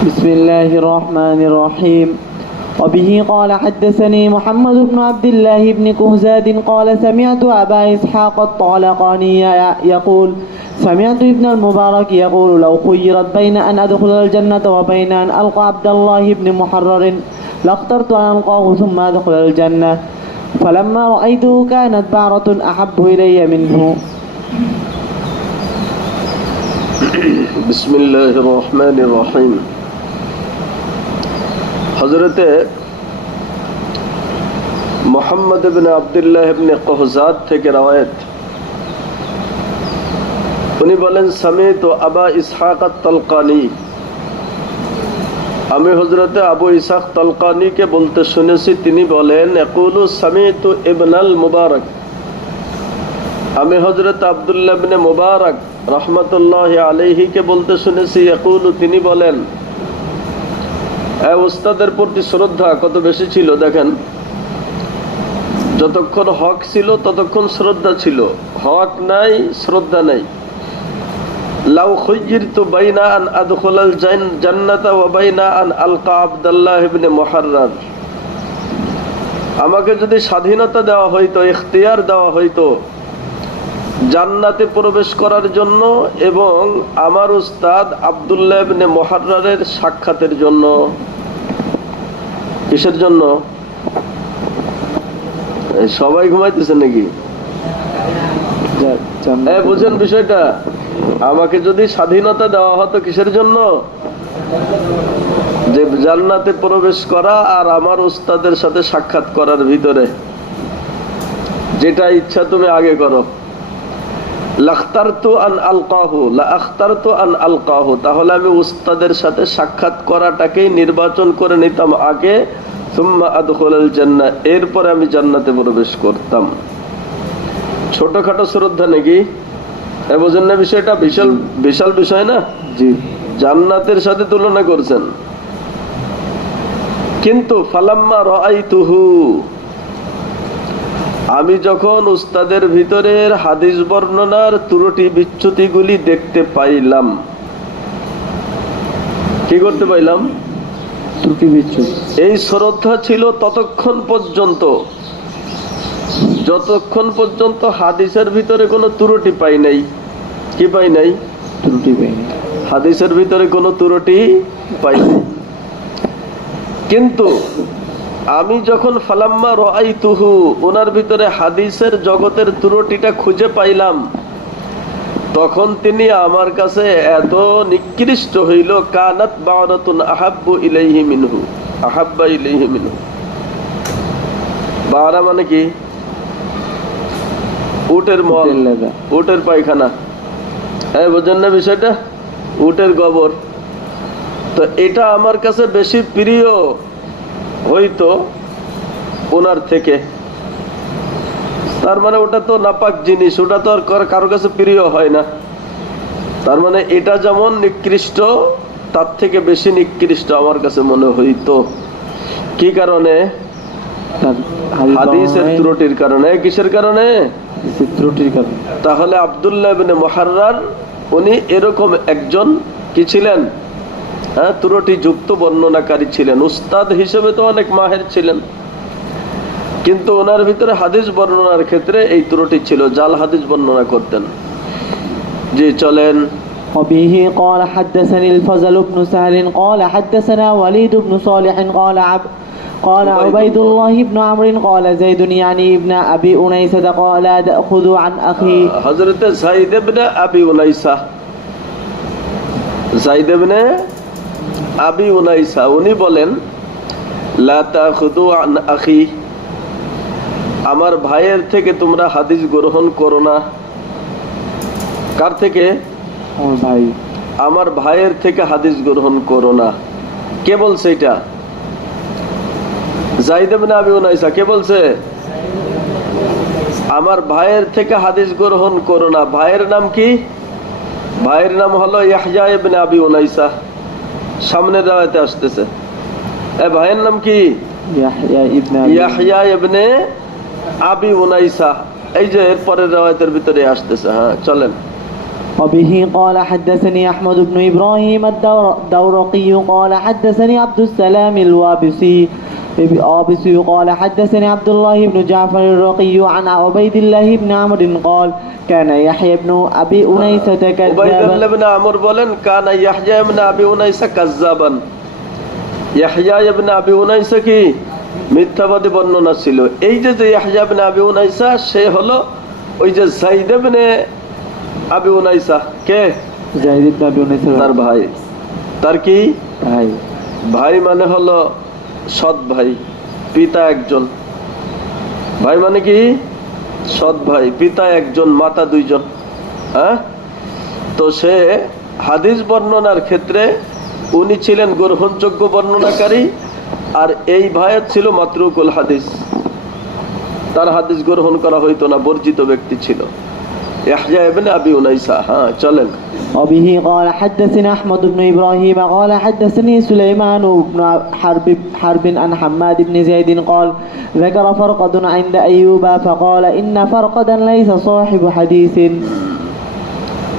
بسم الله الرحمن الرحيم. وبه قال حدثني محمد بن عبد الله بن كهزاد قال سمعت أبا إسحاق الطالقاني يقول سمعت ابن المبارك يقول لو خيرت بين أن أدخل الجنة وبين أن ألقى عبد الله بن محرر لاخترت أن ألقاه ثم أدخل الجنة فلما رأيته كانت بعرة أحب إلي منه. بسم الله الرحمن الرحيم. হযরতে মুহাম্মদ ইবনে আব্দুল্লাহ ইবনে কুহজাদ থেকে রওয়ায়াত, উনি বলেন সামিতু আবা ইসহাক আত-তালকানি, আমি হযরতে আবু ইসহাক তালকানিকে বলতে শুনেছি, তিনি বলেন ইয়াকুলু সামিতু ইবনাল মুবারক, আমি হযরত আব্দুল্লাহ ইবনে মুবারক রাহমাতুল্লাহি আলাইহিকে বলতে শুনেছি, ইয়াকুলু, তিনি বলেন, উস্তাদের প্রতি শ্রদ্ধা কত বেশি ছিল দেখেন, যতক্ষণ হক ছিল ততক্ষণ শ্রদ্ধা ছিল, হক নাই শ্রদ্ধা নাই। লাউ খুয়্য়িরতু বাইনা আন আদখুলাল জান্নাতা ওয়া বাইনা আন আলকা আব্দুল্লাহ ইবনে মুহাররার, আমাকে যদি স্বাধীনতা দেওয়া হইতো, ইখতিয়ার দেওয়া হইতো জান্নাতে প্রবেশ করার জন্য এবং আমার উস্তাদ আব্দুল্লাহ ইবনে মুহাররারের সাক্ষাতের জন্য। কিসের জন্য? সবাই ঘুমাইতেছে নাকি? বুঝেন বিষয়টা, আমাকে যদি স্বাধীনতা দেওয়া হতো কিসের জন্য? যে জান্নাতে প্রবেশ করা আর আমার উস্তাদের সাথে সাক্ষাৎ করার ভিতরে, যেটা ইচ্ছা তুমি আগে করো। লাখতারতু আন আলকাহু, লা আখতারতু আন আলকাহু, তাহলে আমি উস্তাদের সাথে সাক্ষাৎ করাটাকেই নির্বাচন করে নিতাম আগে। সুম্মা আদখুলাল জান্নাহ, এরপরে আমি জান্নাতে প্রবেশ করতাম। ছোটখাটো শ্রদ্ধা নাকি? বুঝেন না বিষয়টা? বিশাল বিশাল বিষয় না? জি, জান্নাতের সাথে তুলনা করছেন। কিন্তু ফালাম্মা রাআইতুহু, আমি যখন উস্তাদের ভিতরের হাদিস বর্ণনার ত্রুটি বিচ্যুতিগুলি দেখতে পাইলাম, কি করতে পাইলাম? ত্রুটি বিচ্যুতি। এই শ্রদ্ধা ছিল ততক্ষণ পর্যন্ত যতক্ষণ পর্যন্ত হাদিসের ভিতরে কোনো ত্রুটি পাই নাই। কি পাই নাই? ত্রুটি পাই নাই। হাদিসের ভিতরে কোনো ত্রুটি পাই নাই। কিন্তু আমি যখন ফালাম্মা রাআইতুহু, ওনার ভিতরে হাদিসের জগতের ত্রুটিটা খুঁজে পাইলাম, তখন তিনি আমার কাছে এত নিকৃষ্ট হইল, কানাত বারাতুন আহাব্বু ইলাইহি মিনহু, আহাব্বা ইলাইহি মিনহু। বারা মানে কি? উটের মল, উটের পায়খানা। বুঝেন না বিষয়টা? উটের গোবর। তো এটা আমার কাছে বেশি প্রিয় হইতো ওনার থেকে। তার মানে ওটা তো নাপাক জিনিস, ওটা তো আর কারো কাছে প্রিয় হয় না। তার মানে এটা যেমন নিকৃষ্ট, তার থেকে বেশি নিকৃষ্ট আমার কাছে মনে হইতো। কি কারণে? হাদিসের ত্রুটির কারণে। কিসের কারণে? ত্রুটির কারণে। তাহলে আব্দুল্লাহ ইবনে মুহাররার উনি এরকম একজন কি ছিলেন? ত্রুটি যুক্ত বর্ণনাকারী ছিলেন। উস্তাদ হিসেবে তো অনেক মাহের ছিলেন, কিন্তু ওনার ভিতরে হাদিস বর্ণনার ক্ষেত্রে এই ত্রুটি ছিল, জাল হাদিস বর্ণনা করতেন। জি চলেন। وبه قال حدثني الفضل بن سهل قال حدثنا وليد بن صالح قال عبيد الله بن عمرو قال زيد يعني ابن ابي انيسة قال خذوا عن اخي حضرت زيد بن ابي انيسة, زيد بن আবি উনাইসা, উনি বলেন লা তাখুদু আন আখি, আমার ভাইয়ের থেকে তোমরা হাদিস গ্রহণ করো না। কার থেকে? আমার ভাইয়ের থেকে হাদিস গ্রহণ করো না। কে বলছে এটা? যায়েদ ইবনে আবি উনাইসা। কে বলছে? আমার ভাইয়ের থেকে হাদিস গ্রহণ করো না। ভাইয়ের নাম কি? ভাইয়ের নাম হলো ইয়াহইয়া ইবনে আবি উনাইসা। সামনের রাওয়াতে আসতেছে। ভাইয়ের নাম কি? ইয়াহইয়া ইবনে আবি উনাইসা। এই যে এর পরের রাওয়াতের ভিতরে আসতেছে। হ্যাঁ চলেন। وبه قال حدثني أحمد بن إبراهيم الدورقي قال حدثني عبد السلام الوابسي قال حدثني عبد الله بن جعفر الرقي عن عبيد الله بن عمرو قال كان يحيى بن أبي أنيسة উবাইদুল্লাহ كذابا ইবনে আমর বলেন কানা ইয়াহইয়া ইবনে আবি উনাইসা কাযযাবান। ইয়াহইয়া ইবনে আবি উনাইসা কি মিথ্যাবাদী বর্ণনা ছিল। এই যে ইয়াহইয়া ইবনে আবি উনাইসা সে হলো ওই যে যায়েদ ইবনে আবি উনাইসা, কে? زيد بن أبي أنيسة তার ভাই। তার কি ভাই? ভাই মানে হলো সৎ ভাই, পিতা একজন। ভাই মানে কি সৎ ভাই, পিতা একজন, মাতা দুইজন। হ্যাঁ, তো সে হাদিস বর্ণনার ক্ষেত্রে উনি ছিলেন গ্রহণযোগ্য বর্ণনাকারী, আর এই ভাইয়ের ছিল মাতরুকুল হাদিস, তার হাদিস গ্রহণ করা হইতো না, বর্জিত ব্যক্তি ছিল ইয়াহইয়া ইবনে আবি উনাইসা। হ্যাঁ চলেন। وبه قال حدثنا أحمد بن إبراهيم قال حدثني سليمان بن حرب عن حماد بن زيد قال ذكر فرقد عند أيوب فقال إن فرقدا ليس صاحب حديث।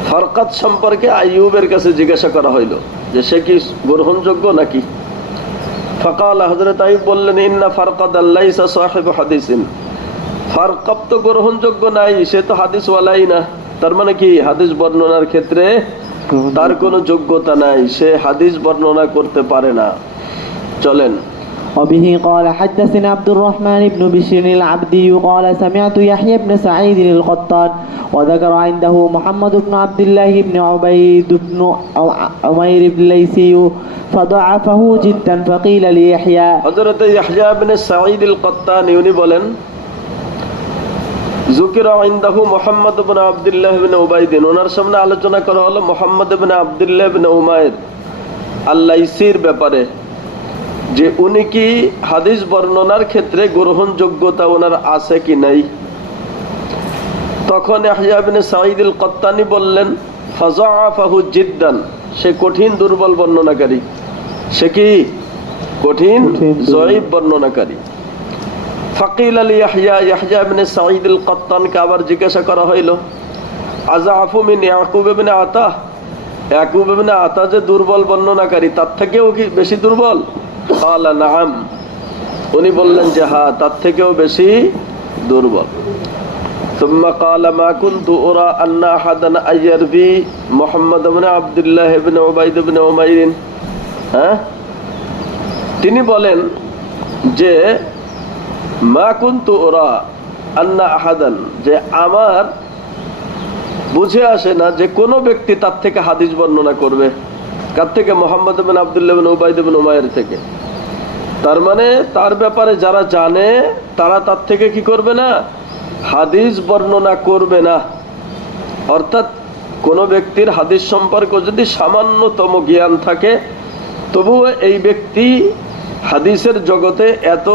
ফরকাত সম্পর্কে আইয়ুবের কাছে জিজ্ঞাসা করা হইল যে সে কি গ্রহণযোগ্য নাকি। ফাকাল, হযরত আইয়ুব বললেন ইন্না ফারকাদান লাইসা সাহিবু হাদিসিন, ফারকাত তো গ্রহণযোগ্য নাই, সে তো হাদিসওয়ালাই না। তার মানে কি হাদিস বর্ণনার ক্ষেত্রে তার কোনো যোগ্যতা নাই, সে হাদিস বর্ণনা করতে পারে না। চলেন। وبه قال حدثنا عبد الرحمن بن بشير العبدي قال سمعت يحيى بن سعيد القطان وذكر عنده محمد بن عبد الله بن عبيد بن عمير الليثي فضعفه جدا فقيل ليحيى হযরত ইয়াহইয়া ইবনে সাঈদ আল-কত্তানী উনি বলেন যুকিরা ইনদাহু মুহাম্মদ ইবনে আব্দুল্লাহ ইবনে উবাইদ, ওনার সামনে আলোচনা করা হলো মুহাম্মদ ইবনে আব্দুল্লাহ ইবনে উমাইর আল-লাইসির ব্যাপারে, যে উনি কি হাদিস বর্ণনার ক্ষেত্রে গ্রহণযোগ্যতা ওনার আছে কি নাই। তখন ইয়াহইয়া ইবনে সাঈদ আল-কত্তানী বললেন ফাযাআফাহু জিদ্দান, সে কঠিন দুর্বল বর্ণনাকারী, সে কি কঠিন যঈফ বর্ণনাকারী। ফাকিল আলী ইয়াহইয়া, ইয়াহইয়া ইবনে সাঈদ আল-কত্তানকে আবার জিজ্ঞাসা করা হইল আযাআফু মিন ইয়াকুব ইবনে আতা, ইয়াকুব ইবনে আতা যে দুর্বল বর্ণনাকারী তার থেকেও কি বেশি দুর্বল? ক্বালা নাআম, উনি বললেন যে হ্যাঁ, তার থেকেও বেশি দুর্বল। ثم قال ما كنت أرى أن أحدا يروي محمد بن عبد الله بن عبيد بن عمير। হ্যাঁ, তিনি বলেন যে মা কুনতু উরা আন্না আহাদান, যে আমার বুঝে আসে না যে কোনো ব্যক্তি তার থেকে হাদিস বর্ণনা করবে। কার থেকে? মুহাম্মদ ইবনে আব্দুল্লাহ ইবনে উবাইদ ইবনে উমাইর থেকে। তার মানে তার ব্যাপারে যারা জানে তারা তার থেকে কি করবে না? হাদিস বর্ণনা করবে না। অর্থাৎ কোনো ব্যক্তির হাদিস সম্পর্কে যদি সামান্যতম জ্ঞান থাকে, তবুও এই ব্যক্তি হাদিসের জগতে এত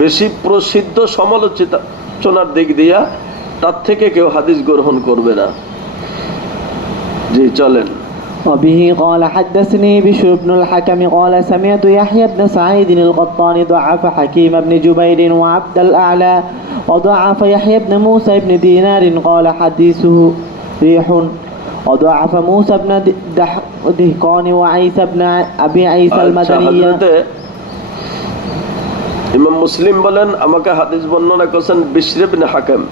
বেশি প্রসিদ্ধ সমালোচনার দিক দিয়া তার থেকে কেউ হাদিস গ্রহণ করবে না। জি চলেন। وبه قال حدثني بشر بن الحكم قال سمعت يحيى بن سعيد القطان ضعف حكيم بن جبير وعبد الأعلى وضعف يحيى بن موسى بن دينار قال حديثه ريح وضعف موسى بن دهقان وعيسى بن أبي عيسى المدني। ইমাম মুসলিম বলেন আমাকে হাদিস বর্ণনা করেছেন বিশর ইবনে হাকাম।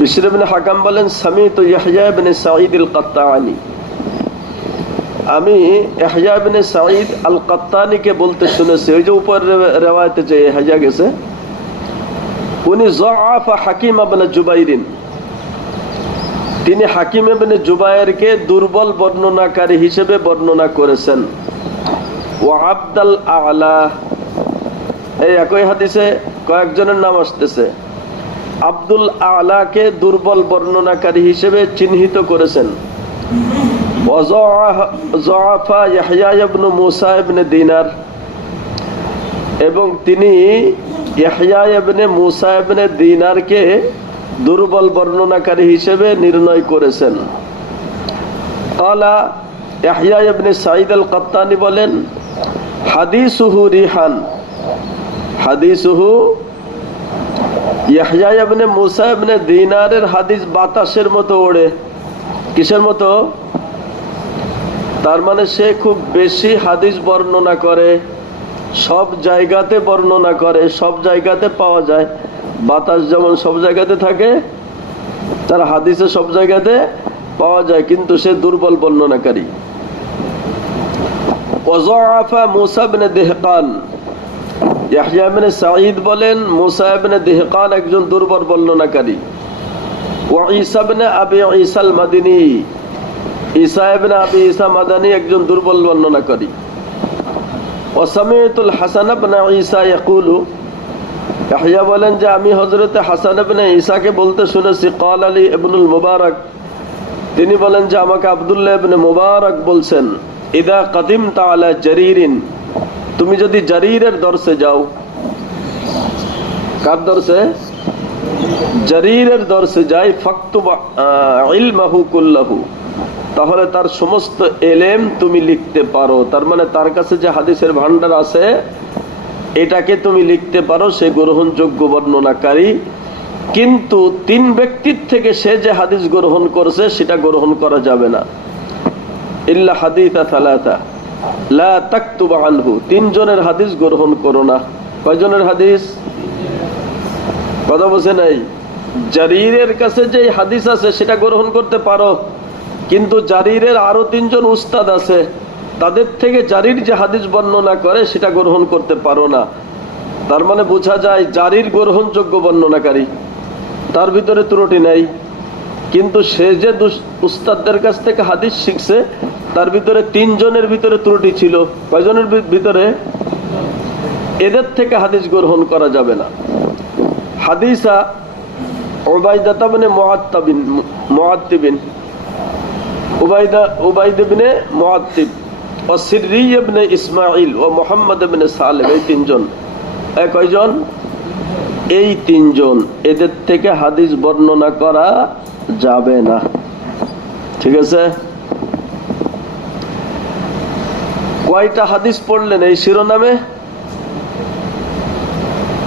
বিশর ইবনে হাকাম বলেন সামিতু ইয়াহইয়া ইবনে সাঈদ আল-কত্তানী, আমি ইয়াহইয়া ইবনে সাঈদ আল-কত্তানীকে বলতে শুনেছি, ওই যে উপর রিওয়ায়াতে যে ইয়াহইয়া গেছে, উনি যাআফা হাকিম ইবনে জুবাইরিন, তিনি হাকিম ইবনে জুবাইরকে দুর্বল বর্ণনাকারী হিসেবে বর্ণনা করেছেন। ওয়া আব্দুল আ'লা, এই একই হাদিসে কয়েকজনের নাম আসতেছে, আব্দুল আ'লাকে দুর্বল বর্ণনাকারী হিসেবে চিহ্নিত করেছেন। যাআফা ইয়াহইয়া ইবনে মুসা ইবনে দিনার, এবং তিনি ইয়াহইয়া ইবনে মুসা ইবনে দিনারকে দুর্বল বর্ণনাকারী হিসেবে নির্ণয় করেছেন। ক্বালা, ইয়াহইয়া ইবনে সাঈদ আল-কত্তানী বলেন হাদিসুহু রিহান, হাদিসুহু, ইয়াহইয়া ইবনে মুসা ইবনে দিনারের হাদিস বাতাসের মতো ওড়ে। কিসের মতো? তার মানে সে খুব বেশি হাদিস বর্ণনা করে, সব জায়গাতে বর্ণনা করে, সব জায়গাতে পাওয়া যায়। বাতাস যেমন সব জায়গাতে থাকে, তার হাদিসে সব জায়গাতে পাওয়া যায়, কিন্তু সে দুর্বল বর্ণনাকারী। ওয়াযাফা মুসা ইবনে দিহকান, ইয়াহইয়া ইবনে সাঈদ বলেন মুসা ইবনে দিহকান একজন দুর্বল বর্ণনাকারী। ওয়া ঈসা ইবনে আবি ঈসা আল মাদিনী, ঈসা ইবনে আবি ঈসা মাদানী একজন দুর্বল বর্ণনাকারী। ওয়া সামি'তুল হাসান ইবনে ঈসা ইয়াকুলু, ইয়াহইয়া বলেন যে আমি হযরতে হাসান ইবনে ঈসাকে বলতে শুনেছি, ক্বাল আলী ইবনুল মুবারক, তিনি বলেন যে আমাকে আব্দুল্লাহ ইবনে মুবারক বলছেন, ইদা কাদিমতা আলা জারিরিন, তুমি যদি জারিরের দরসে যাও। কার দরসে? জারিরের দরসে যাই। ফাকতুব ইলমাহু কুল্লাহু, তাহলে তার সমস্ত এলেম তুমি লিখতে পারো। তার মানে তার কাছে যে হাদিসের ভান্ডার আছে এটাকে তুমি লিখতে পারো, সে গ্রহণযোগ্য বর্ণনাকারী। কিন্তু তিন ব্যক্তির থেকে সে যে হাদিস গ্রহণ করেছে সেটা গ্রহণ করা যাবে না। ইল্লা হাদিসা সালাসা লা তাকতুব আনহু, তিনজনের হাদিস গ্রহণ করো না। কয়জনের হাদিস? কথা বলছে নাই। জারিরের কাছে যে হাদিস আছে সেটা গ্রহণ করতে পারো, কিন্তু জারিরের আরো তিনজন উস্তাদ আছে, তাদের থেকে জারির যে হাদিস বর্ণনা করে সেটা গ্রহণ করতে পারো না। তার মানে বোঝা যায় জারির গ্রহণযোগ্য বর্ণনাকারী, তার ভিতরে ত্রুটি নাই। কিন্তু সে যে উস্তাদদের কাছ থেকে হাদিস শিখছে তার ভিতরে তিনজনের ভিতরে ত্রুটি ছিল। কয়জনের ভিতরে? এদের থেকে হাদিস গ্রহণ করা যাবে না। হাদিসা উবাইদা ইবনে মুআত্তিবিন, উবাইদ ইবনে মুআত্তিব ও সিররি ইবনে ইসমাঈল ও মুহাম্মদ ইবনে সালেম, এই তিনজন। কয়জন? এই তিনজন, এদের থেকে হাদিস বর্ণনা করা যাবে না। ঠিক আছে? কয়টা হাদিস পড়লেন এই শিরোনামে?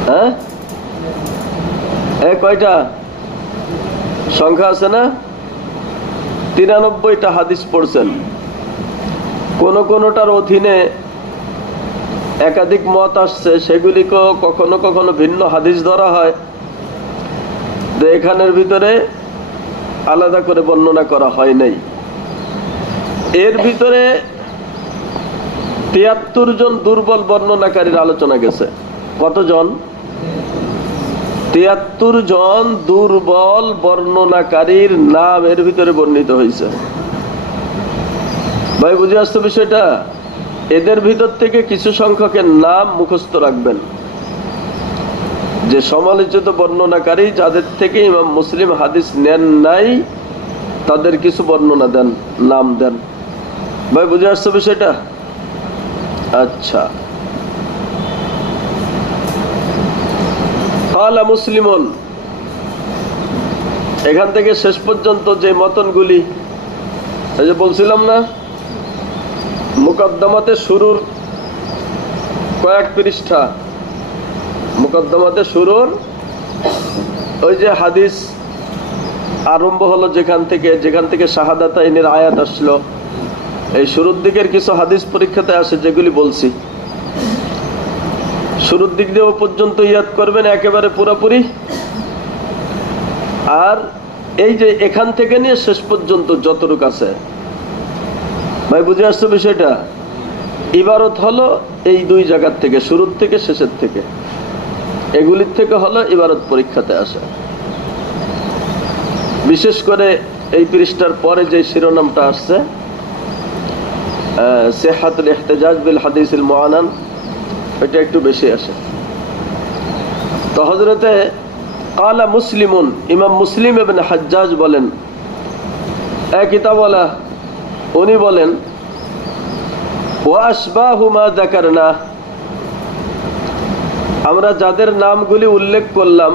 হ্যাঁ, কয়টা সংখ্যা আছে না? 93টা হাদিস পড়ছেন। কোন কোনটার অধীনে একাধিক মত আসছে, সেগুলিকেও কখনো কখনো ভিন্ন হাদিস ধরা হয়। তো এখানের ভিতরে আলাদা করে বর্ণনা করা হয় নাই। এর ভিতরে 73 জন দুর্বল বর্ণনাকারীর আলোচনা গেছে। কতজন? 73 জন দুর্বল বর্ণনাকারীর নাম এর ভিতরে বর্ণিত হয়েছে। ভাই বুঝে আসছে বিষয়টা? এদের ভিতর থেকে কিছু সংখ্যকের নাম মুখস্থ রাখবেন, যে সমালোচিত বর্ণনাকারী যাদের থেকে ইমাম মুসলিম হাদিস নেন নাই, তাদের কিছু বর্ণনা দেন, নাম দেন। ভাই বুঝে আসছে বিষয়টা? আচ্ছা। কালা মুসলিমুন, এখান থেকে শেষ পর্যন্ত যে মতনগুলি এই যে বলছিলাম না, মুকদ্দমাতে শুরুর কয়েক পৃষ্ঠা, মুকদ্দমাতে শুরুর ওই যে হাদিস আরম্ভ হলো যেখান থেকে শাহাদাতাইনের আয়াত আসলো, এই শুরুর দিকের কিছু হাদিস পরীক্ষাতে আসে যেগুলি বলছি। শুরুর দিক দিয়ে ও পর্যন্ত ইয়াদ করবেন একেবারে পুরোপুরি। আর এই যে এখান থেকে নিয়ে শেষ পর্যন্ত যতটুকু আছে, ভাই বুঝে আসছে বিষয়টা? ইবারত হলো এই দুই জায়গার থেকে, শুরুর থেকে শেষের থেকে, এগুলির থেকে হলো ইবারত পরীক্ষাতে আসে। বিশেষ করে এই পৃষ্ঠার পরে যে শিরোনামটা আসছে, সিহাতুল ইহতিজাজ বিল হাদিসিল মুআনান, এটা একটু বেশি আসে। তো হযরতে কালা মুসলিমুন, ইমাম মুসলিম ইবনে হাজ্জাজ বলেন, কিতাবওয়ালা, উনি বলেন, ওয়া আশবাহু মা যাকারনা, আমরা যাদের নামগুলি উল্লেখ করলাম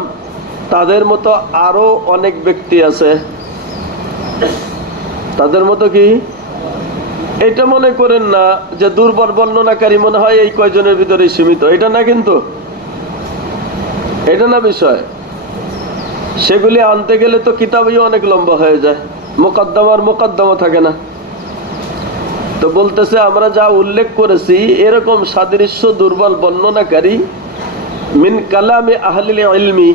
তাদের মতো আরো অনেক ব্যক্তি আছে। তাদের মতো কি? এটা মনে করেন না যে দুর্বল বর্ণনাকারী মনে হয় এই কয়জনের ভিতরে সীমিত, এটা না, কিন্তু এটা না বিষয়। সেগুলি আনতে গেলে তো কিতাবই অনেক লম্বা হয়ে যায়। মুকদ্দমার মুকদ্দমা থাকে না। তো বলতেছে আমরা যা উল্লেখ করেছি এরকম সাদৃশ্য দুর্বল বর্ণনাকারী মিন কালামে আহলিল ইলমি,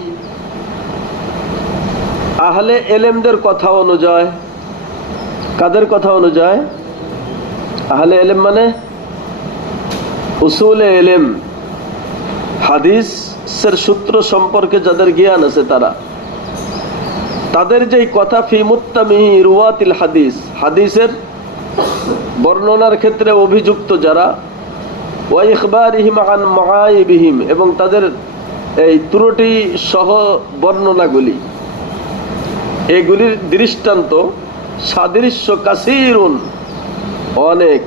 আহলে এলেমদের কথা অনুযায়ী। কাদের কথা অনুযায়ী? আহলে এলেম মানে উসুলে এলেম, হাদিসের সূত্র সম্পর্কে যাদের জ্ঞান আছে তারা, তাদের যেই কথা ফি মুত্তামিহি রুয়াতিল হাদিস, হাদিসের বর্ণনার ক্ষেত্রে অভিযুক্ত যারা, ওয়া ইখবারিহিম আন মাআইবিহিম, এবং তাদের এই ত্রুটি সহ বর্ণনাগুলি, এগুলির দৃষ্টান্ত সাদৃশ্য কাসীরুন, অনেক।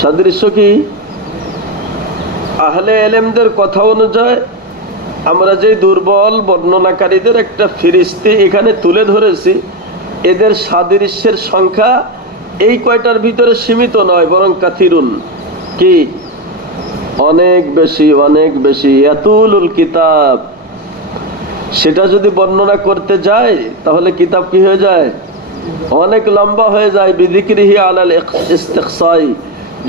সাদৃশ্য কি? আহলে এলেমদের কথা অনুযায়ী আমরা যে দুর্বল বর্ণনাকারীদের একটা ফিরিস্তি এখানে তুলে ধরেছি, এদের সাদৃশ্যের সংখ্যা এই কয়টার ভিতরে সীমিত নয়, বরং কাথিরুন, কি অনেক বেশি, অনেক বেশি। ইয়াতুলুল কিতাব, সেটা যদি বর্ণনা করতে যায় তাহলে কিতাব কি হয়ে যায়? অনেক লম্বা হয়ে যায়। বিযিকরিহি আলাল ইস্তিকসাই,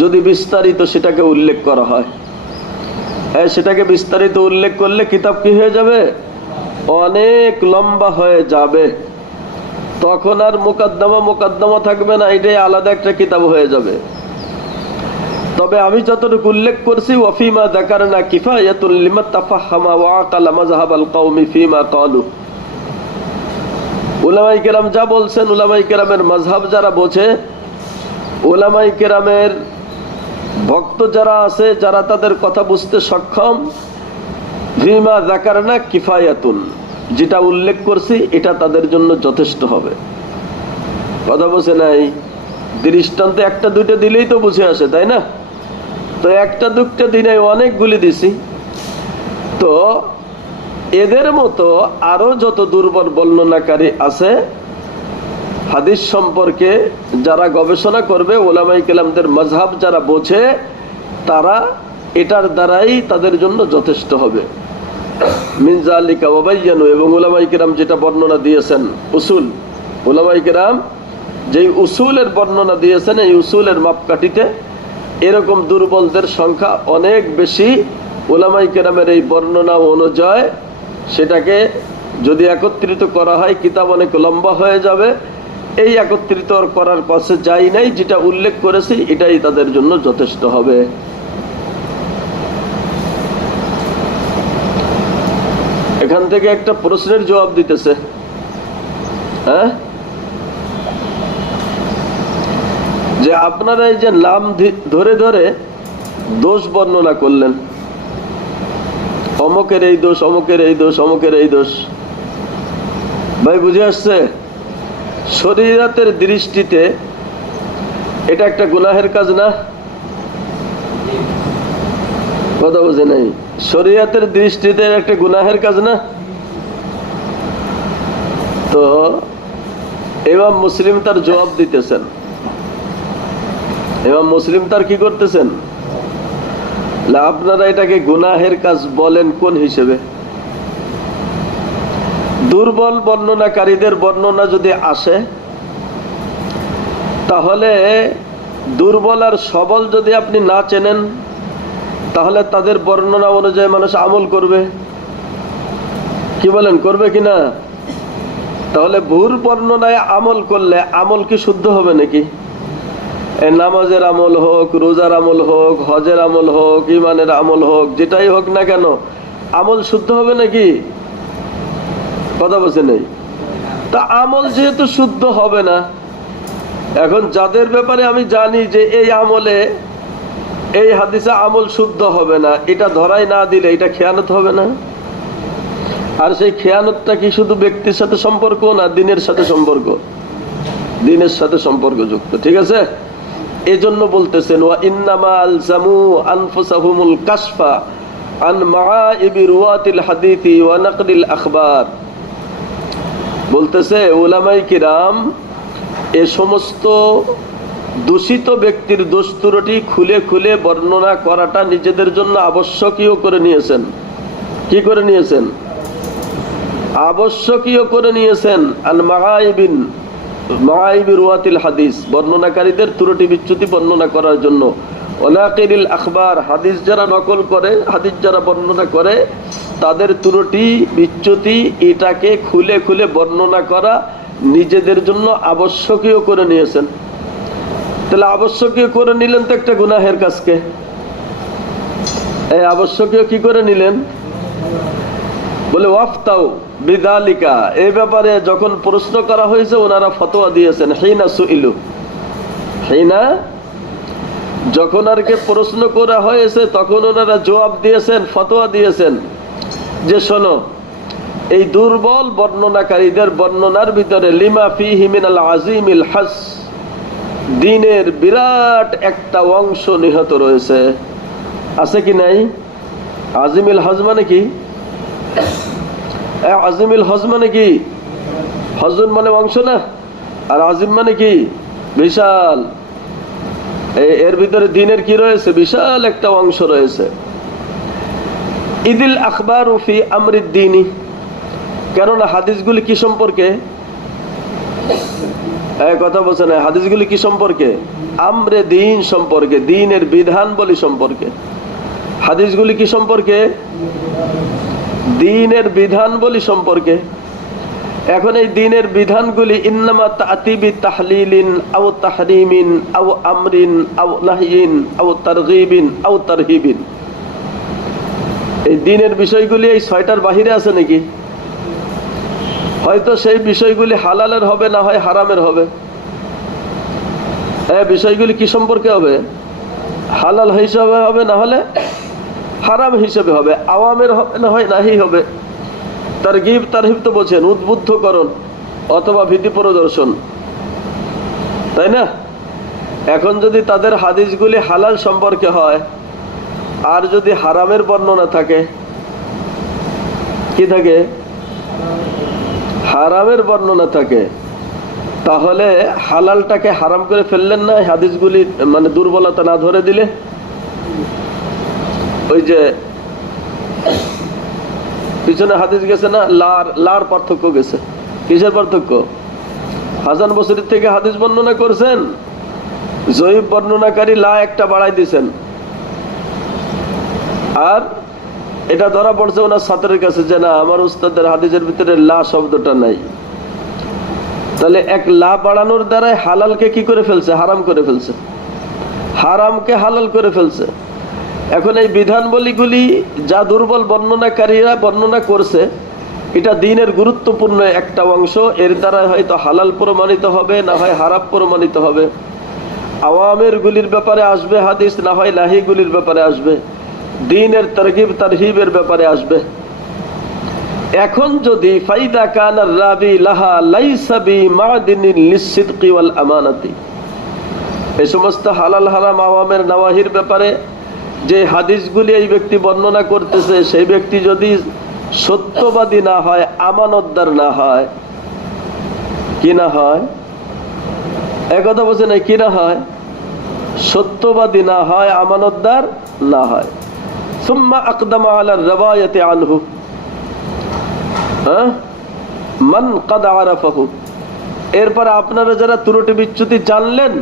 যদি বিস্তারিত সেটাকে উল্লেখ করা হয়, সেটাকে বিস্তারিত উল্লেখ করলে কিতাব কি হয়ে যাবে? অনেক লম্বা হয়ে যাবে। তখন আর মুকদ্দমা থাকবে না, এটাই আলাদা একটা কিতাব হয়ে যাবে। তবে আমি যতটুকু উল্লেখ করছি, ওয়াফিমা যাকারনা কিফায়াতুল লিমান তাফাহামা ওয়া আকালা মাযহাবাল কওমি ফিমা ক্বালু, উলামায়ে কেরাম যা বলছেন, উলামায়ে কেরামের মাযহাব যারা বোঝে, উলামায়ে কেরামের ভক্ত যারা আছে, যারা তাদের কথা বুঝতে সক্ষম, ফিমা যাকারনা কিফায়াতুন, যেটা উল্লেখ করছি এটা তাদের জন্য যথেষ্ট হবে। কথা বুঝে নাই? দৃষ্টান্ত একটা দুইটা দিলেই তো বুঝে আসে, তাই না? তো একটা দুটো দিনে অনেকগুলি দিছি। তো এদের মতো আরো যত দুর্বল বর্ণনাকারী আছে হাদিস সম্পর্কে, যারা গবেষণা করবে, উলামায়ে কেরামদের মাযহাব যারা বোঝে, তারা এটার দ্বারাই তাদের জন্য যথেষ্ট হবে। মিন যালিকা ওয়া বায়ানু, এবং উলামায়ে কেরাম যেটা বর্ণনা দিয়েছেন উসুল, উলামায়ে কেরাম যেই উসুলের বর্ণনা দিয়েছেন, এই উসুলের মাপকাঠিতে এরকম দুর্বলদের সংখ্যা অনেক বেশি। উলামায়ে কেরামের এই বর্ণনা অনুযায়ী সেটাকে যদি একত্রিত করা হয়, কিতাব অনেক লম্বা হয়ে যাবে। এই একত্রিত করার কাছে যাই নাই, যেটা উল্লেখ করেছি এটাই তাদের জন্য যথেষ্ট হবে। এখান থেকে একটা প্রশ্নের জবাব দিতেছে, হ্যাঁ, যে আপনারা এই যে নাম ধরে ধরে দোষ বর্ণনা করলেন, অমুকের এই দোষ, অমুকের এই দোষ, অমুকের এই দোষ, ভাই বুঝে আসছে? শরীয়তের দৃষ্টিতে এটা একটা গুনাহের কাজ না? কথা বুঝে নাই? শরীয়তের দৃষ্টিতে একটা গুনাহের কাজ না? তো ইমাম মুসলিম তার জবাব দিতেছেন। ইমাম মুসলিম তার কি করতেছেন? আপনারা এটাকে গুনাহের কাজ বলেন কোন হিসেবে? দুর্বল বর্ণনাকারীদের বর্ণনা যদি আসে, তাহলে দুর্বল আর সবল যদি আপনি না চেনেন, তাহলে তাদের বর্ণনা অনুযায়ী মানুষ আমল করবে। কি বলেন, করবে কিনা? তাহলে ভুল বর্ণনায় আমল করলে আমল কি শুদ্ধ হবে নাকি? নামাজের আমল হোক, রোজার আমল হোক, হজের আমল হোক, ইমানের আমল হোক, যেটাই হোক না কেন, আমল শুদ্ধ হবে নাকি? কথা বলছে নেই। তা আমল যেহেতু শুদ্ধ হবে না, এখন যাদের ব্যাপারে আমি জানি যে এই আমলে, এই হাদিসে আমল শুদ্ধ হবে না, এটা ধরাই না দিলে এটা খেয়ানত হবে না? আর সেই খেয়ানতটা কি শুধু ব্যক্তির সাথে সম্পর্ক না, দিনের সাথে সম্পর্ক, দিনের সাথে সম্পর্কযুক্ত। ঠিক আছে? এজন্য বলতেছেন, ওয়া ইন্নামা আলজামু আনফুসাহুমুল কাশফা আন মাআইবি রুয়াতিল হাদিসি ওয়া নাকলিল আখবার। বলতেছে উলামায়ে কিরাম এ সমস্ত দূষিত ব্যক্তির দোষ ত্রুটি খুলে খুলে বর্ণনা করাটা নিজেদের জন্য আবশ্যকীয় করে নিয়েছেন। কি করে নিয়েছেন? আবশ্যকীয় করে নিয়েছেন। আন মাআইবিন মাআইবি রুয়াতিল হাদিস, বর্ণনাকারীদের ত্রুটি বিচ্যুতি বর্ণনা করার জন্য। ওয়ানাকিলিল আখবার, হাদিস যারা নকল করে, হাদিস যারা বর্ণনা করে তাদের ত্রুটি বিচ্যুতি এটাকে খুলে খুলে বর্ণনা করা নিজেদের জন্য আবশ্যকীয় করে নিয়েছেন। তাহলে আবশ্যকীয় করে নিলেন তো একটা গুনাহের কাজকে। এই আবশ্যকীয় কি করে নিলেন? বলে ওয়াফতাউ বিদালিকা, এই ব্যাপারে যখন প্রশ্ন করা হয়েছে ওনারা ফতোয়া দিয়েছেন। হিনা সুইলু, হিনা যখন আর কি প্রশ্ন করা হয়েছে তখন ওনারা জবাব দিয়েছেন, ফতোয়া দিয়েছেন যে শোনো, এই দুর্বল বর্ণনাকারীদের বর্ণনার ভিতরে লিমা ফিহি মিনাল আজিমিল হাস, দ্বীনের বিরাট একটা অংশ নিহত রয়েছে। আছে কি নাই? আজিমিল হজ মানে কি? আজিমিল হজ মানে কি? হজুন মানে অংশ না, আর আজিম মানে কি? বিশাল। এর ভিতরে দ্বীনের কি রয়েছে? বিশাল একটা অংশ রয়েছে। ইদিল আখবারু ফি আমরিদ দ্বীনি, কেননা হাদিসগুলি কি সম্পর্কে? কথা বলছে না, হাদিসগুলি কি সম্পর্কে? আমরে দ্বীন সম্পর্কে, দ্বীনের বিধান বলি সম্পর্কে। হাদিসগুলি কি সম্পর্কে? দ্বীনের বিধান বলি সম্পর্কে। এখন এই দ্বীনের বিধানগুলি ইন্নামা তা'তিবি তাহলিলিন আও তাহরিমিন আও আমরিন আও নাহয়িন আও তারগীবিন আও তারহিবিন, এই দ্বীনের বিষয়গুলি এই ছয়টার বাহিরে আছে নাকি? হয়তো সেই বিষয়গুলি হালালের হবে, না হয় হারামের হবে। বিষয়গুলি কি সম্পর্কে হবে? হালাল হিসাবে হবে, না হলে হারাম হিসেবে হবে। আওয়ামের হবে, না হয় নাহি হবে। তারগীব তারহিব তো বোঝেন, উদ্বুদ্ধকরণ অথবা ভীতি প্রদর্শন, তাই না? এখন যদি তাদের হাদিসগুলি হালাল সম্পর্কে হয় আর যদি হারামের বর্ণনা থাকে, কি থাকে? হারামের বর্ণনা থাকে, তাহলে হালালটাকে হারাম করে ফেললেন না হাদিসগুলি মানে দুর্বলতা না ধরে দিলে? ওই যে পিছনে হাদিস গেছে না, লার পার্থক্য গেছে। কিসের পার্থক্য? হাসান বসরি থেকে হাদিস বর্ণনা করছেন, জয়ীব বর্ণনাকারী লা একটা বাড়াই দিছেন, আর এটা ধরা পড়ছে ওনার ছাত্রের কাছে যে না, আমার উস্তাদের হাদিসের ভিতরে লা শব্দটা নাই। তাহলে এক লা বাড়ানোর দ্বারাই হালালকে কি করে ফেলছে? হারাম করে ফেলছে, হারামকে হালাল করে ফেলছে। এখন এই বিধানবলীগুলি যা দুর্বল বর্ণনাকারীরা বর্ণনা করছে, এটা দ্বীনের গুরুত্বপূর্ণ একটা অংশ। এর দ্বারা হয়তো হালাল প্রমাণিত হবে, না হয় হারাম প্রমাণিত হবে। আওয়ামের গুলির ব্যাপারে আসবে হাদিস, না হয় নাহিগুলির ব্যাপারে আসবে, দ্বীনের তারগীব তারহিবের ব্যাপারে আসবে। এখন যদি ফাইদা কানার রাবি লাহা লাইসা বিমাদিনিন লিসসিদকি ওয়াল আমানাতি, এই সমস্ত হালাল হারাম আওয়ামের নাওয়াহির ব্যাপারে যে হাদিসগুলি এই ব্যক্তি বর্ণনা করতেছে, সেই ব্যক্তি যদি সত্যবাদী না হয়, আমানতদার না হয়, কি না হয়? একথা বলছে না, কি না হয়? সত্যবাদী না হয়, আমানতদার না হয়। সুম্মা আকদামা আলা রাওয়ায়াতি আনহু মান কাদ আরাফাহু, এরপর আপনারা যারা ত্রুটি বিচ্যুতি জানলেন,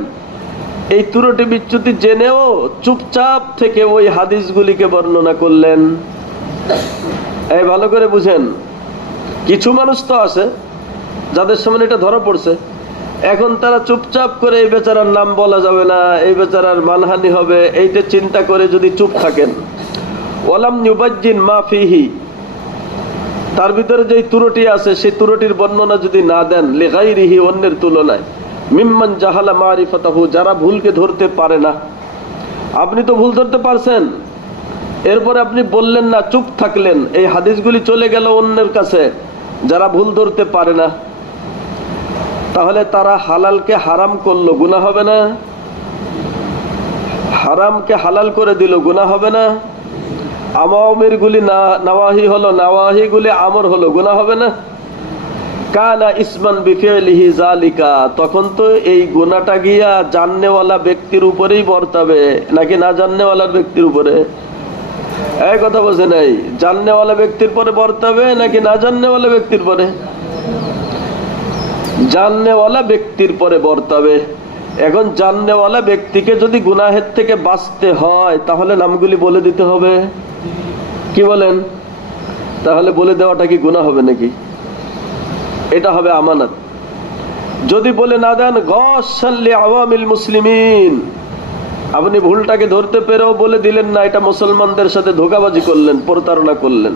এই ত্রুটি বিচ্যুতি জেনেও চুপচাপ থেকে ওই হাদিসগুলিকে বর্ণনা করলেন। এই ভালো করে বুঝেন, কিছু মানুষ তো আছে যাদের সামনে এটা ধরা পড়ছে, এখন তারা চুপচাপ করে এই বেচারার নাম বলা যাবে না, এই বেচারার মানহানি হবে, এইটা চিন্তা করে যদি চুপ থাকেন, ওয়ালাম ইউবাজ্জিন মা ফিহি, তার ভিতরে যে ত্রুটি আছে সেই ত্রুটির বর্ণনা যদি না দেন, লিগাইরিহি, অন্যের তুলনায়, মিম্মান জাহালা মারিফাতাহু, যারা ভুলকে ধরতে পারে না। আপনি তো ভুল ধরতে পারছেন, এরপরে আপনি বললেন না, চুপ থাকলেন, এই হাদিসগুলি চলে গেল অন্যের কাছে যারা ভুল ধরতে পারে না, তাহলে তারা হালালকে হারাম করলো, গুনাহ হবে না? হারামকে হালাল করে দিল, গুনাহ হবে না? আওয়ামের গুলি নাওয়াহি হলো, নাওয়াহি গুলি আমর হলো, গুনাহ হবে না? কানা ইসমান বিফিলিহি যালিকা, তখন তো এই গুনাহটা গিয়া জাননেওয়ালা ব্যক্তির উপরেই বর্তাবে, নাকি না জাননেওয়ালার ব্যক্তির উপরে? এই কথা বলছে নাই, জাননেওয়ালা ব্যক্তির পরে বর্তাবে নাকি না জাননেওয়ালা ব্যক্তির পরে? জাননেওয়ালা ব্যক্তির পরে বর্তাবে। এখন জাননেওয়ালা ব্যক্তিকে যদি গুনাহের থেকে বাঁচতে হয় তাহলে নামগুলি বলে দিতে হবে। কি বলেন? তাহলে বলে দেওয়াটা কি গুনাহ হবে নাকি? এটা হবে আমানত। যদি বলে না দেন গসাল লিআওয়ামিল মুসলিমিন, আপনি ভুলটাকে ধরতে পেরেও বলে দিলেন না, এটা মুসলমানদের সাথে ধোঁকাবাজি করলেন, প্রতারণা করলেন।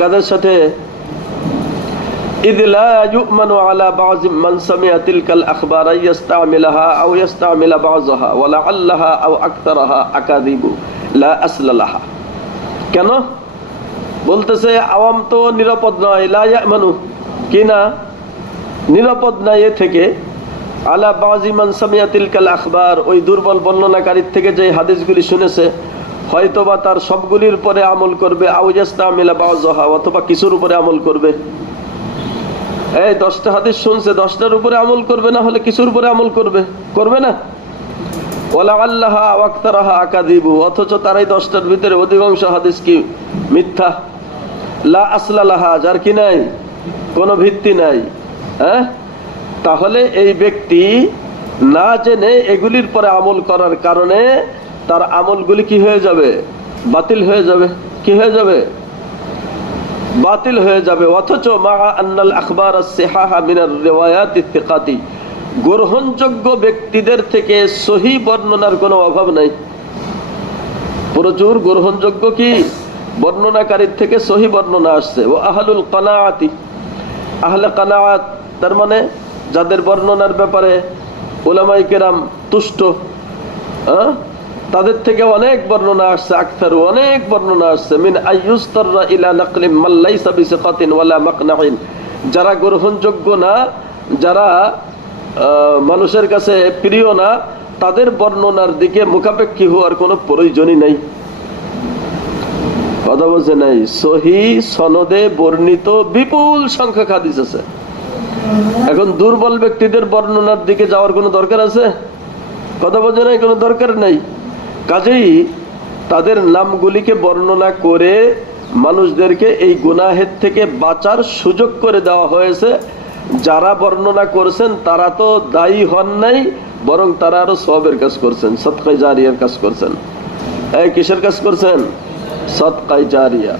কাদের সাথে? إذ لا يؤمن على بعض من سمع تلك الأخبار يستعملها أو يستعمل بعضها ولعلها أو أكثرها أكاذيب لا أصل لها। কেন বলতেছে আওয়াম তো নিরাপদ নয়, লা ইয়ামানু, কি না নিরাপদ নয় এ থেকে, আলা বাজি মান সামিয়া তিলকাল আখবার, ওই দুর্বল বর্ণনাকারীর থেকে যে হাদিসগুলি শুনেছে হয়তোবা তার সবগুলির উপরে আমল করবে, আও ইয়াস্তামিলা বাযহা, অথবা কিছুর উপরে আমল করবে। এই 10টা হাদিস শুনছে, 10টার উপরে আমল করবে, না হলে কিছুর উপরে আমল করবে, করবে না। ওয়ালা আল্লাহা ওয়া আকতারাহা আকাযিবু, অথচ তারাই 10টার ভিতরে অধিকাংশ হাদিস কি মিথ্যা। লা আসলা লাহা, যার কি নাই, কোনো ভিত্তি নাই। হ্যাঁ, তাহলে এই ব্যক্তি না জেনে এগুলির পরে আমল করার কারণে তার আমলগুলি কি হয়ে যাবে? বাতিল হয়ে যাবে। কি হয়ে যাবে? বাতিল হয়ে যাবে। অথচ মা আন্নাল আখবার আস-সিহাহা মিনার রিওয়ায়াতিত তিকাতি, গ্রহণযোগ্য ব্যক্তিদের থেকে সহি বর্ণনার কোনো অভাব নাই। প্রচুর গ্রহণযোগ্য কি বর্ণনাকারীর থেকে সহি বর্ণনা আসছে। ও আহলুল কানাআতি, আহলে কানাআত তার মানে যাদের বর্ণনার ব্যাপারে উলামায়ে কেরাম তুষ্ট, তাদের থেকে অনেক বর্ণনা আসছে, আকসারু, অনেক বর্ণনা আসছে। মিন আইয়ুস্তাররা ইলা নাকলিম মান লাইসা বিসিকাতিন ওয়ালা মাকনাইন, যারা গ্রহণযোগ্য না, যারা মানুষের কাছে প্রিয় না, তাদের বর্ণনার দিকে মুখাপেক্ষী হওয়ার কোনো প্রয়োজনই নাই। কথা বলছে নাই? সহি সনদে বর্ণিত বিপুল সংখ্যক হাদিস আছে। এখন দুর্বল ব্যক্তিদের বর্ণনার দিকে যাওয়ার কোনো দরকার আছে? কথা বলছে নাই, কোনো দরকার নাই। কাজেই তাদের নামগুলিকে বর্ণনা করে মানুষদেরকে এই গুনাহের থেকে বাঁচার সুযোগ করে দেওয়া হয়েছে। যারা বর্ণনা করছেন তারা তো দায়ী হন নাই, বরং তারা আরো সওয়াবের কাজ করছেন, সদকায়ে জারিয়ার কাজ করছেন। এই কিসের কাজ করছেন? সদকায়ে জারিয়া।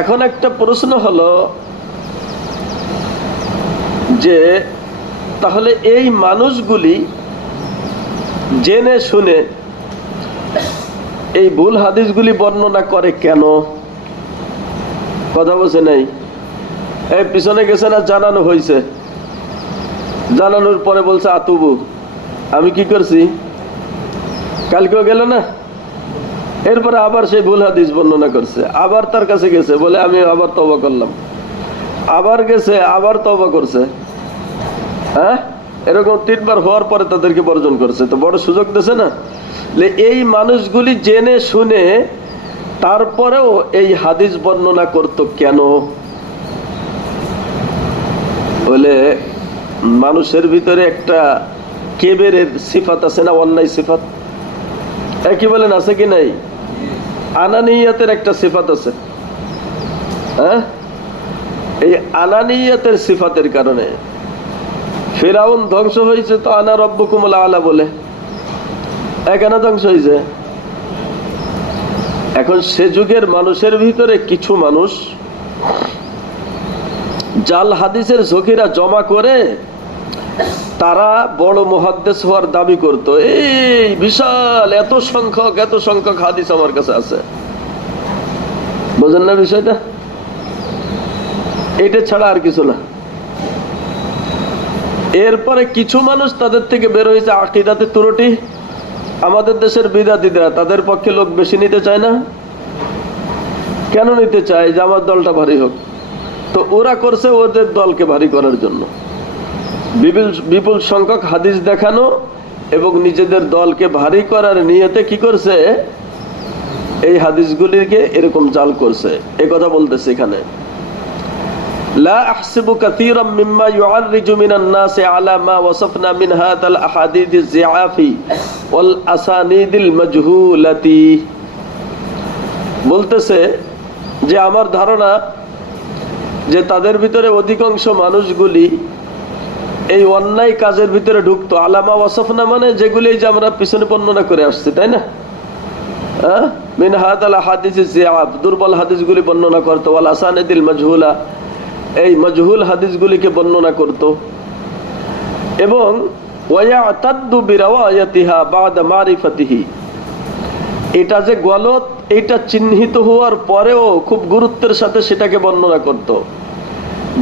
এখন একটা প্রশ্ন হলো যে তাহলে এই মানুষগুলি জেনে শুনে এই ভুল হাদিসগুলি বর্ণনা করে কেন? কথা বলছে নাই? এই পিছনে গেছে না, জানানো হয়েছে, জানানোর পরে বলছে আতুবু, আমি কি করছি, কালকেও গেল না, এরপরে আবার সেই ভুল হাদিস বর্ণনা করছে, আবার তার কাছে গেছে, বলে আমি আবার তওবা করলাম, আবার গেছে, আবার তওবা করছে। হ্যাঁ, এরকম 3বার হওয়ার পরে তাদেরকে বর্জন করছে, তো বড় সুযোগ দিছে না। এই মানুষগুলি জেনে শুনে তারপরেও এই হাদিস বর্ণনা করত কেন? বলে মানুষের ভিতরে একটা কেবেরের সিফাত আছে না, অন্যায় সিফাত, কি বলেন, আছে কি নাই? আনানিয়াতের একটা সিফাত আছে। হ্যাঁ, এই আনানিয়াতের সিফাতের কারণে ফিরআউন ধ্বংস হয়েছে, তো আনা রব্বুকুমুল আলা বলে, কেন ধ্বংস হয়েছে? এখন সে যুগের মানুষের ভিতরে কিছু মানুষ জাল হাদিসের ঝুঁকিরা জমা করে তারা বড় মুহাদ্দিস হওয়ার দাবি করত। এই বিশাল এত সংখ্যক হাদিস আমার কাছে আছে, বুঝেন না বিষয়টা? এটা ছাড়া আর কিছু না। এরপরে কিছু মানুষ তাদের থেকে বের হয়েছে আকীদাতে ত্রুটি। আমাদের দেশের বিদাতীরা, তাদের পক্ষে লোক বেশি নিতে চায় না। কেন নিতে চায়? যে আমার দলটা ভারী হোক। তো ওরা করছে ওদের দলকে ভারী করার জন্য বিপুল সংখ্যক হাদিস দেখানো এবং নিজেদের দলকে ভারী করার নিয়তে কি করছে? এই হাদিসগুলিকে এরকম জাল করছে। এই কথা বলতেছে এখানে। লা আহসিবু কাসীরাম মিম্মা ইউআররিজু মিনান নাসি আলা মা ওয়াসাফনা মিন হাযাল আহাদিথিজ জিআফি ওয়াল আসানিদিল মাজহুলাতি। বলতেছে যে আমার ধারণা যে তাদের ভিতরে অধিকাংশ মানুষগুলি এই অন্যায় কাজের ভিতরে ঢুকতো। আলামা ওয়াসাফনা মানে যেগুলি যে আমরা পিছনে বর্ণনা করে আসছি, তাই না? মিন হাযাল আহাদিথিজ জিআফ, দুর্বল হাদিসগুলি বর্ণনা করতো, ওয়াল আসানিদিল মাজহুলা, এই মজহুল হাদিসগুলিকে বর্ণনা করত, এবং ওয়ায়াতাদ্দু বিরাওয়ায়াতিহা বা'দা মারিফাতিহি, এটা যে গলত এটা চিহ্নিত হওয়ার পরেও খুব গুরুত্বের সাথে সেটাকে বর্ণনা করত।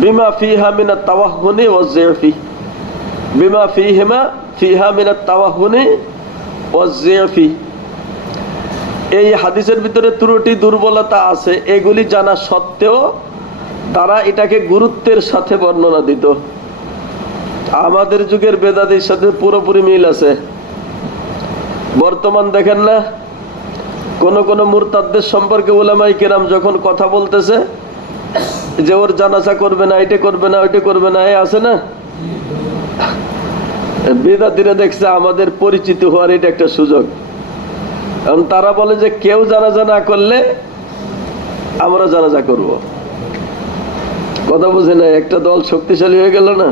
বিমা ফিহা মিনাত তাওয়াহুনি ওয়াজ জিফি, বিমা ফিহা মিনাত তাওয়াহুনি ওয়াজ জিফি, এই হাদিসের ভিতরে ত্রুটি দুর্বলতা আছে এগুলি জানা সত্ত্বেও তারা এটাকে গুরুত্বের সাথে বর্ণনা দিত। আমাদের যুগের বেদাতির সাথে পুরোপুরি মিল আছে। বর্তমান দেখেন না, কোন কোন মুরতাদদের সম্পর্কে উলামায়ে কেরাম যখন কথা বলতেছে যে ওর জানাজা করবে না, এটা করবে না, ওইটা করবে না, এই আছে না, বেদাতিরা দেখছে আমাদের পরিচিত হওয়ার এটা একটা সুযোগ। কারণ তারা বলে যে কেউ জানাজা না করলে আমরা জানাজা করব। কথা বুঝে না, একটা দল শক্তিশালী হয়ে গেল না?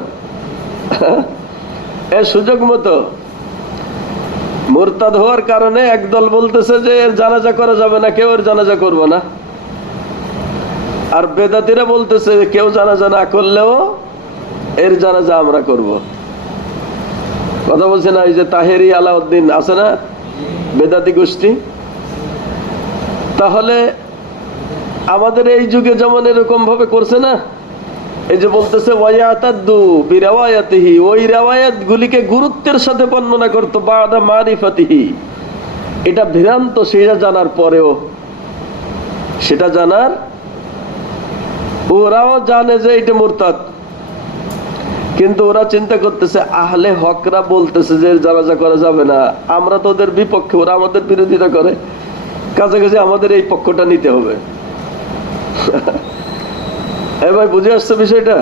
এর সুযোগ মতো মুরতাদ হওয়ার কারণে একদল বলতেছে যে এর জানাজা করা যাবে না, কেউ এর জানাজা করবে না, আর বেদাতিরা বলতেছে কেউ জানাজা না করলেও এর জানাজা আমরা করব। কথা বলছে না? এই যে তাহেরি আলাউদ্দিন আছে না, বেদাতি গোষ্ঠী। তাহলে আমাদের এই যুগে যেমন এরকম ভাবে করছে না, এই যে বলতেছে ওয়ায়াতাদ্দু বিরাওয়ায়াতিহি, ওই রিওয়ায়াত গুলিকে গুরুত্বের সাথে বর্ণনা করতো বা'দা মারিফাতিহি, এটা ভ্রান্ত সেটা জানার পরেও, সেটা জানার ওরাও জানে যে এটা মুরতাদ, কিন্তু ওরা চিন্তা করতেছে আহলে হকরা বলতেছে যে জানাজা করা যাবে না, আমরা তো ওদের বিপক্ষে, ওরা আমাদের বিরোধিতা করে, কাছাকাছি আমাদের এই পক্ষটা নিতে হবে। ভাই বুঝে আসছে বিষয়টা?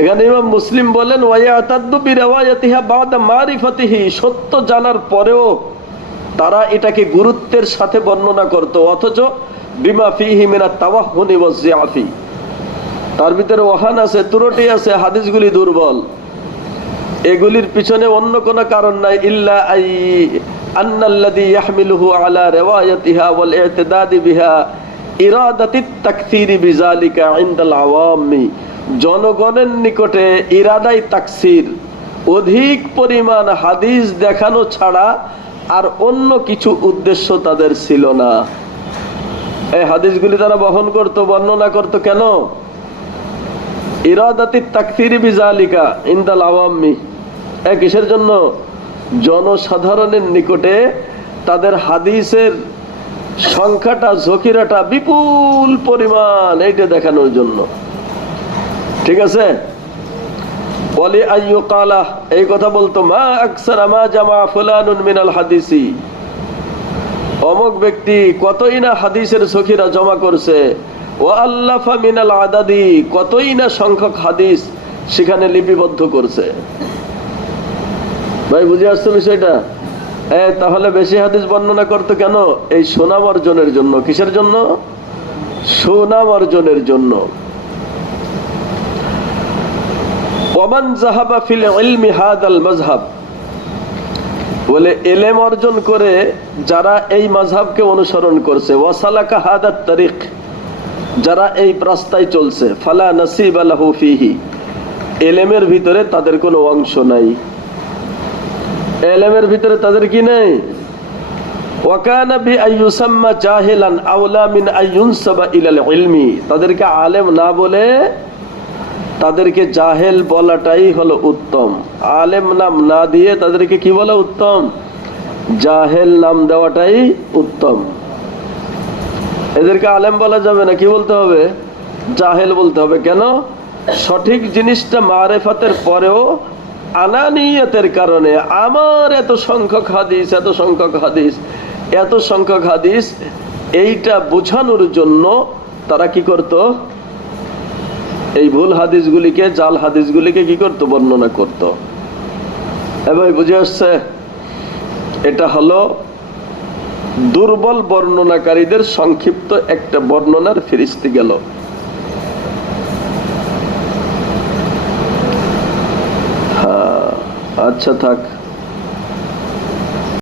এখানে ইমাম মুসলিম বলেন ওয়ায়াতাদ্দু বিরাওয়ায়াতিহা বা'দা মারিফাতিহি, সত্য জানার পরেও তারা এটাকে গুরুত্বের সাথে বর্ণনা করত, অথচ বিমা ফিহি মিনাত তাওয়াহুনি ওয়াজ জিআফি, তার ভিতরে ওহান আছে, ত্রুটি আছে, হাদিসগুলি দুর্বল, এগুলির পিছনে অন্য কোনো কারণ নাই, ইল্লা আন্নাল্লাযী ইয়াহমিলুহু আলা রিওয়ায়াতিহা ওয়াল ই'তিদাদি বিহা ইরাদাতিত তাকসীরি বিযালিকা ইনদাল আওয়ামি, জনগণের নিকটে ইরাদাই তাকসীর, অধিক পরিমাণ হাদিস দেখানো ছাড়া আর অন্য কিছু উদ্দেশ্য তাদের ছিল না। এই হাদিসগুলি তারা বহন করত, বর্ণনা করত কেন? ইরাদাতিত তাকসীরি বিযালিকা ইনদাল আওয়ামি, কিসের জন্য? জনসাধারণের নিকটে তাদের হাদিসের সংখ্যাটা, জখিরাটা বিপুল পরিমাণ, এইটা দেখানোর জন্য। ঠিক আছে? ওয়ালি আইয়ুকালা, এই কথা বলতো, মা আকসারা মা জামা ফুলানুন মিনাল হাদিসি, অমুক ব্যক্তি কতই না হাদিসের জখিরা জমা করছে, ওয়া আল্লাফা মিনাল আদাদি, কতই না সংখ্যক হাদিস সেখানে লিপিবদ্ধ করছে। ভাই বুঝে আসছো বিষয়টা? তাহলে বেশি হাদিস বর্ণনা করতো কেন? এই সুনাম অর্জনের জন্য। কিসের জন্য? সুনাম অর্জনের জন্য। ওমান যাহাবা ফিল ইলমি হাদাল মাযহাব, বলে ইলম অর্জন করে যারা এই মাযহাবকে অনুসরণ করছে, ওয়াসালাকা হাদাত তারিক, যারা এই রাস্তায় চলছে, ফালা নাসিবা লাহু ফিহি, ইলমের ভিতরে তাদের কোনো অংশ নাই। ইলমের ভিতরে তাদের কি নাই? ওয়াকানা বি আইয়ুসাম্মা জাহিলান আওলা মিন আইয়ুনসাবা ইলাল ইলমি, তাদেরকে আলেম না বলে তাদেরকে জাহেল বলাটাই হলো উত্তম। আলেম নাম না দিয়ে তাদেরকে কি বলা উত্তম? জাহেল নাম দেওয়াটাই উত্তম। এদেরকে আলেম বলা যাবে না, কি বলতে হবে? জাহেল বলতে হবে। কেন? সঠিক জিনিসটা মারেফাতের পরেও আনানিয়তের কারণে, আমার এত সংখ্যক হাদিস, এত সংখ্যক হাদিস, এত সংখ্যক হাদিস, এইটা বোঝানোর জন্য তারা কি করত? এই ভুল হাদিসগুলিকে, জাল হাদিসগুলিকে কি করত? বর্ণনা করত। এবার বুঝে আসছে? এটা হলো দুর্বল বর্ণনাকারীদের সংক্ষিপ্ত একটা বর্ণনার ফিরিস্তি গেল। হ্যাঁ, আচ্ছা থাক।